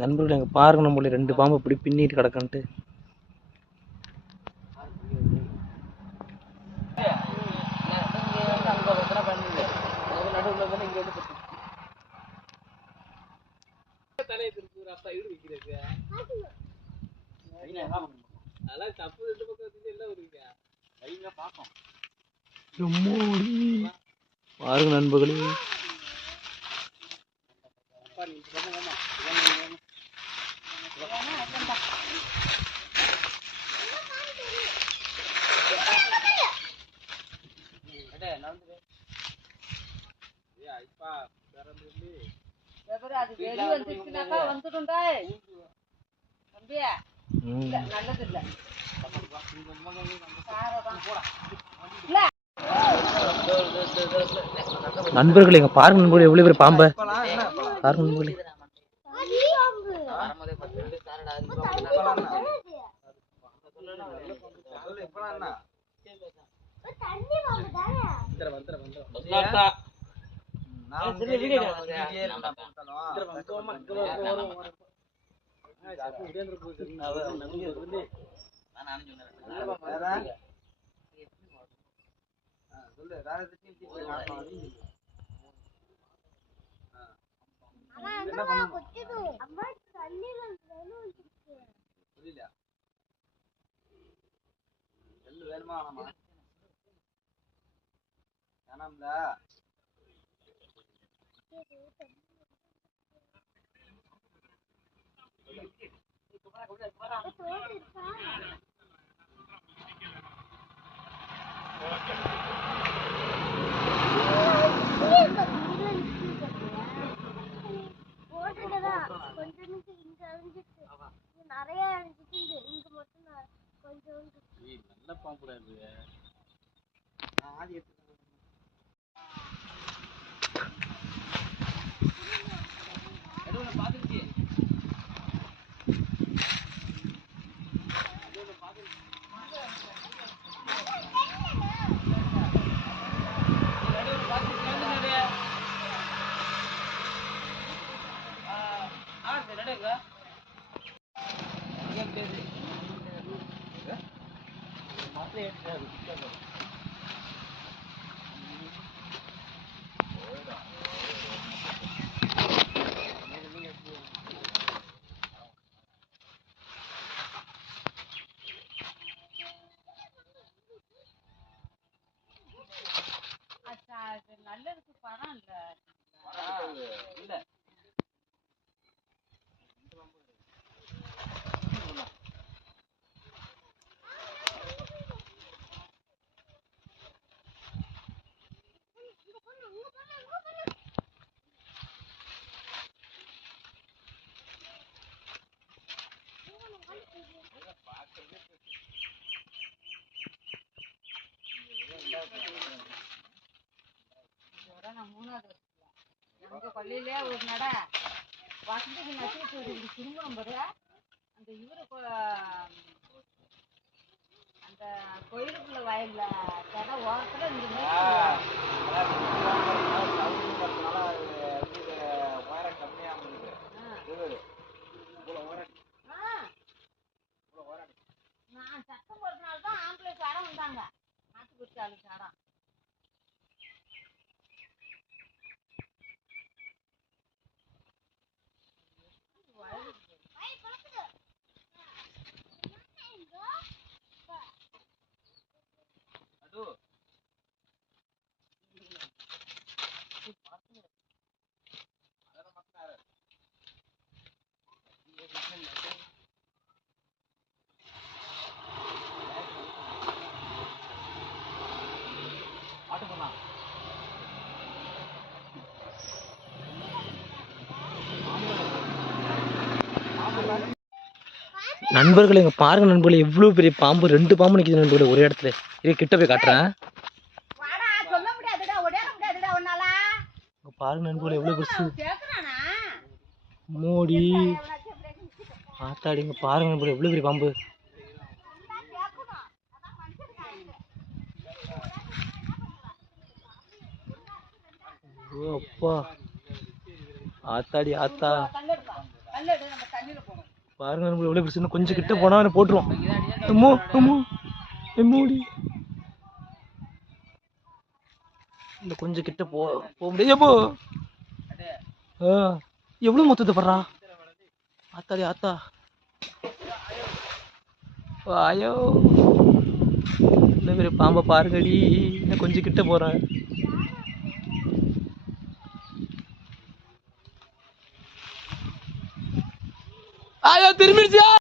நண்பர்கள் எங்க பாருங்க, நம்மள 2 பாம்பு இப்படி பின்னிட்டு கிடக்குன்ட்டு. பாருங்க நண்பர்களே, நண்பர்களே எங்க பாருங்க நண்பர்களே, எவ்வளவு பெரிய பாம்பை பாருங்க நண்பர்களே. நல்லதுக்கு பணம் இல்ல. எங்க பள்ளியிலே ஒரு நடை வசதிக்கு நசிட்டு திரும்பும் போது அந்த இவரு அந்த கோயிலுக்குள்ள வயல்ல கடை ஓரத்துல இந்த நான் சத்தம் போடுறதுனாலதான் ஆம்பளை சாரம் வந்தாங்க, நாட்டு குறிச்சி ஆளு சாரம். நண்பர்களே இங்க பாருங்க நண்பர்களே, எவ்வளவு பெரிய பாம்பு, 2 பாம்பு நிக்குது நண்பர்களே ஒரே இடத்துல. இதை கிட்ட போய் காட்டுறேன். பாருங்க நண்பர்களே எவ்வளவு பெருசு மோடி ஆத்தாடிங்க. பாருங்க நண்பர்களே எவ்வளவு பெரிய பாம்பு. ஓ அப்பா, ஆத்தாடி ஆத்தா. பாருங்க நம்ம எவ்வளோ பிரச்சனை, கொஞ்சம் கிட்ட போனா அவனை போட்டுருவோம். அம்மோ அம்மோ எம்மோடி, இந்த கொஞ்சம் கிட்ட போக முடியாப்போ. எவ்வளோ மொத்தத்தை படுறா ஆத்தாடி ஆத்தா. ஐயோ இந்த மாதிரி பாம்பை பாருங்கடி, இன்னும் கொஞ்சம் கிட்ட போறேன். ஐயோ திரும்பிடுச்சியா.